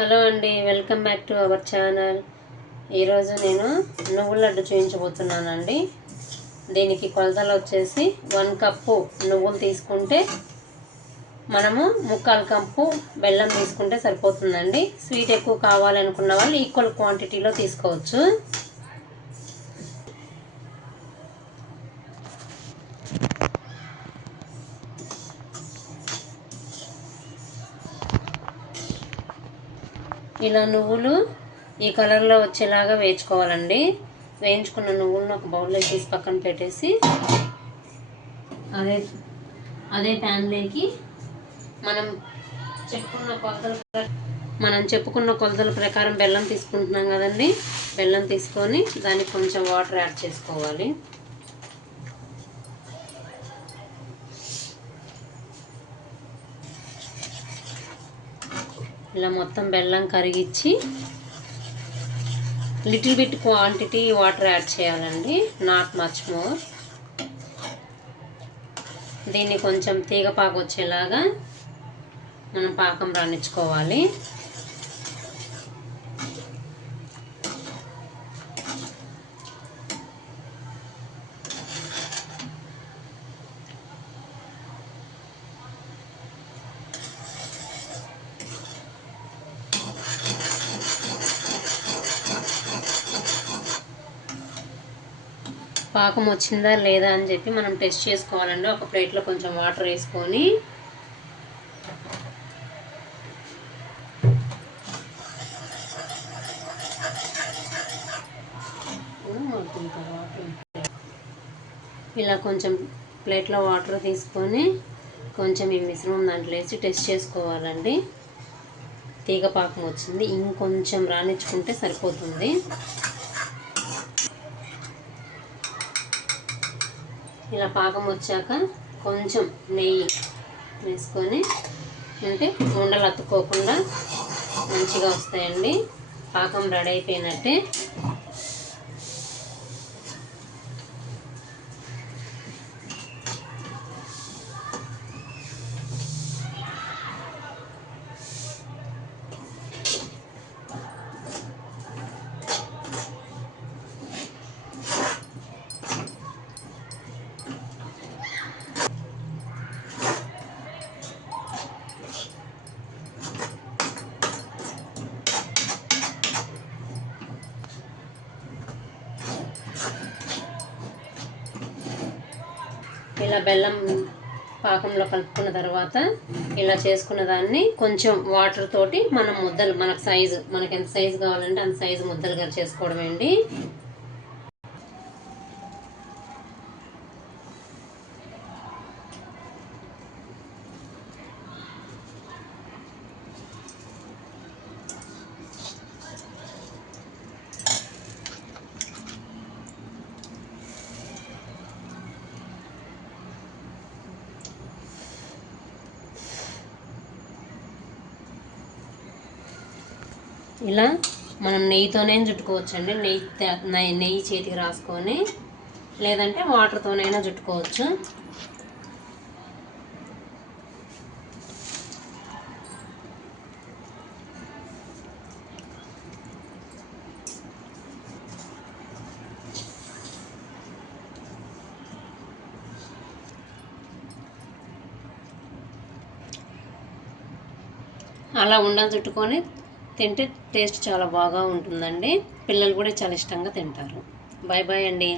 Hello అండి, welcome back to our channel. ఈరోజు నేను నువ్వుల లడ్డు చూపించబోతున్నానండి. దీనికి కొలతలు వచ్చేసి 1 కప్పు నువ్వులు తీసుకుంటే మనము 3/4 కప్పు బెల్లం తీసుకుంటే సరిపోతుందండి. స్వీట్ ఎక్కువ కావాలనుకున్న వాళ్ళు ఈక్వల్ క్వాంటిటీలో తీసుకోవచ్చు. ఇలా నువ్వులు ఈ కలర్లో వచ్చేలాగా వేయించుకోవాలండి. వేయించుకున్న నువ్వులను ఒక బౌల్లో తీసి పక్కన పెట్టేసి అదే ప్యాన్లోకి మనం చెప్పుకున్న కొలతల ప్రకారం బెల్లం తీసుకుంటున్నాం కదండి. బెల్లం తీసుకొని దానికి కొంచెం వాటర్ యాడ్ చేసుకోవాలి. ఇలా మొత్తం బెల్లం కరిగించి little bit quantity water add చేయాలండి, నాట్ మచ్ మోర్. దీన్ని కొంచెం తీగ పాకు వచ్చేలాగా మనం పాకం రాణించుకోవాలి. పాకం వచ్చిందా లేదా అని చెప్పి మనం టెస్ట్ చేసుకోవాలండి. ఒక ప్లేట్లో కొంచెం వాటర్ వేసుకొని ఇలా కొంచెం ప్లేట్లో వాటర్ తీసుకొని కొంచెం ఈ మిశ్రమం దాంట్లో వేసి టెస్ట్ చేసుకోవాలండి. తీగ పాకం వచ్చింది, ఇంకొంచెం రాణించుకుంటే సరిపోతుంది. ఇలా పాకం వచ్చాక కొంచెం నెయ్యి వేసుకొని అంటే ఉండలు అతుక్కోకుండా మంచిగా వస్తాయండి. పాకం రెడీ అయిపోయినట్టే. ఇలా బెల్లం పాకంలో కలుపుకున్న తర్వాత ఇలా చేసుకున్న దాన్ని కొంచెం వాటర్ తోటి మనం ముద్దలు మనకు ఎంత సైజు కావాలంటే అంత సైజు ముద్దలుగా చేసుకోవడం అండి. ఇలా మనం నెయ్యితోనే చుట్టుకోవచ్చు అండి. నెయ్యి చేతికి రాసుకొని లేదంటే వాటర్తోనైనా చుట్టుకోవచ్చు. అలా ఉండలు చుట్టుకొని తింటే టేస్ట్ చాలా బాగా ఉంటుందండి. పిల్లలు కూడా చాలా ఇష్టంగా తింటారు. బాయ్ బాయ్ అండి.